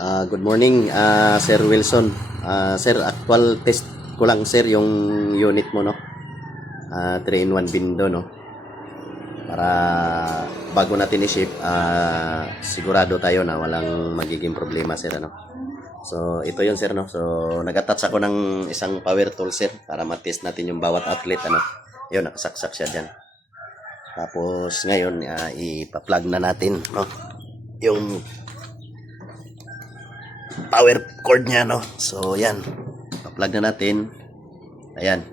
Good morning, Sir Wilson. Sir, actual test ko lang sir yung unit mo, no? 3-in-1 window, no? Para bago natin i-ship, sigurado tayo na walang magiging problema sir, ano? So, ito yun sir, no? So, nag-attach ako ng isang power tool sir para matest natin yung bawat outlet, ano? Yun, nakasaksak siya dyan. Tapos, ngayon, ipa-plug na natin, no? Yung power cord niya, no? So yan, pa-plug na natin. Ayan,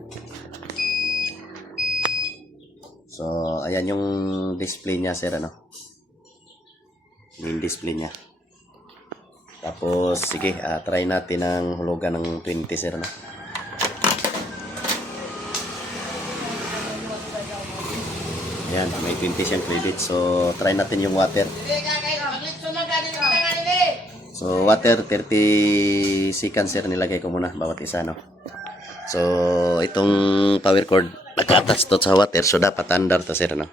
so ayan yung display niya sir, ano, yung display niya. Tapos sige, try natin ang hulugan ng 20 sir, ano. Ayan, may 20 siyang credit. So try natin yung water. So water 30 seconds sir, nilagay ko muna bawat isa, no. So itong power cord naka-attach to sa water, so dapat andar to sir, no.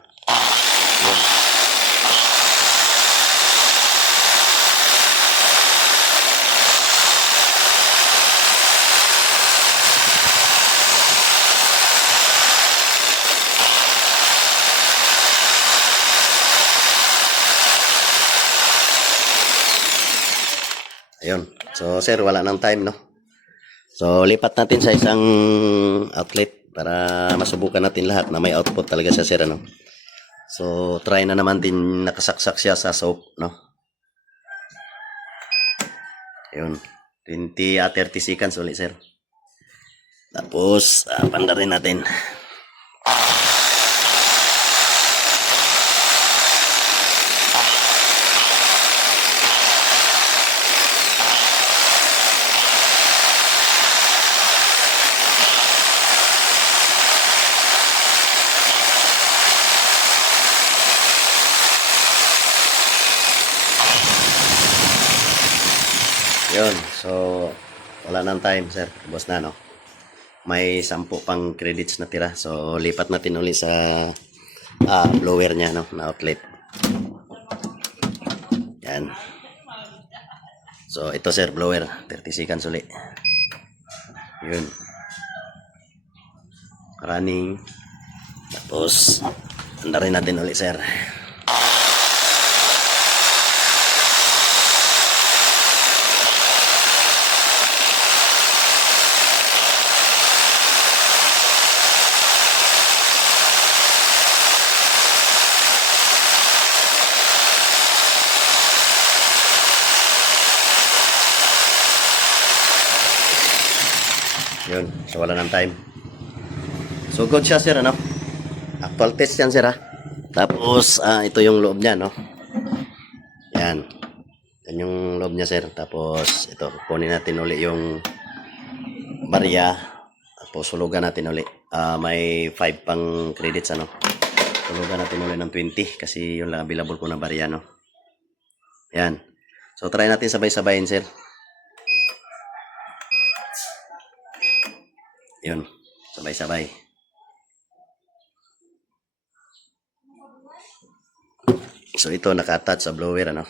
Ayun. So sir, wala nang time, no. So lipat natin sa isang outlet para masubukan natin lahat na may output talaga siya sir, ano. So try na naman din, nakasaksak siya sa soap, no. Ayun. 30 seconds ulit sir. Tapos pandarin natin. Yun, so wala nang time sir, boss na, no. May 10 pang credits na tira, so lipat natin ulit sa blower nya, no, na outlet. Yan. So ito sir, blower 30 seconds ulit. Yun, running. Tapos andarin natin ulit sir. Yun, so wala ng time. So good siya sir, ano. Actual test yan sir, ha. Tapos ito yung loob niya, no. Yan. Yan yung loob niya sir. Tapos ito, kunin natin uli yung barya. Tapos hulugan natin uli. May 5 pang credits, ano. Hulugan natin uli ng 20 kasi yun lang available ko na barya, no. Yan. So try natin sabay-sabayin sir. Yun, sabay-sabay. So ito naka-attach sa blower, ano.